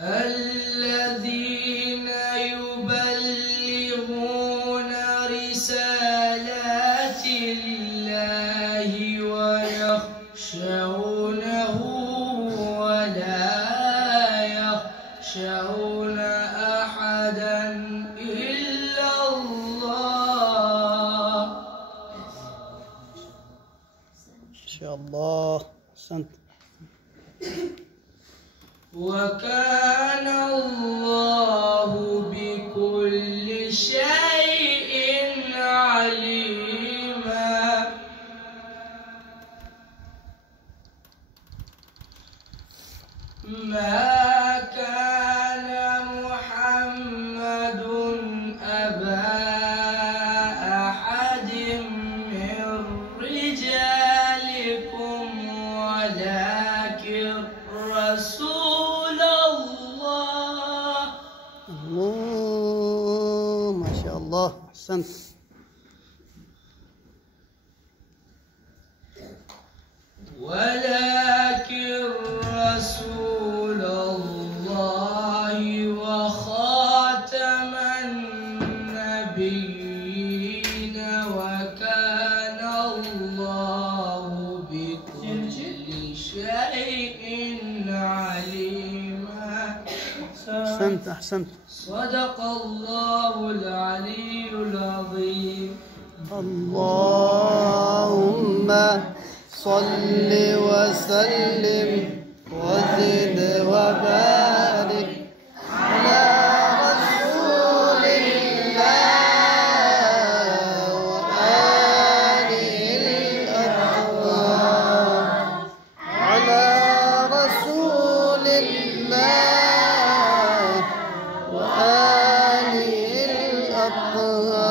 الذين يبلغون رسالات الله ويخشونه ولا يخشون أحدا إلا الله. ما شاء الله، أحسنت. وكان الله بكل شيء عليما. ما كان محمد أبا أحد من رجالكم ولكن رسول الله. الله، ما شاء الله، أحسنت. ولكن رسول الله وخاتم النبيين وكان الله بكل شيء عليما. أحسنت أحسنت. صدق الله العلي العظيم. اللهم صل وسلم وزد وبارك على رسول الله وآله الأطهار، على رسول الله وآله الأطهار.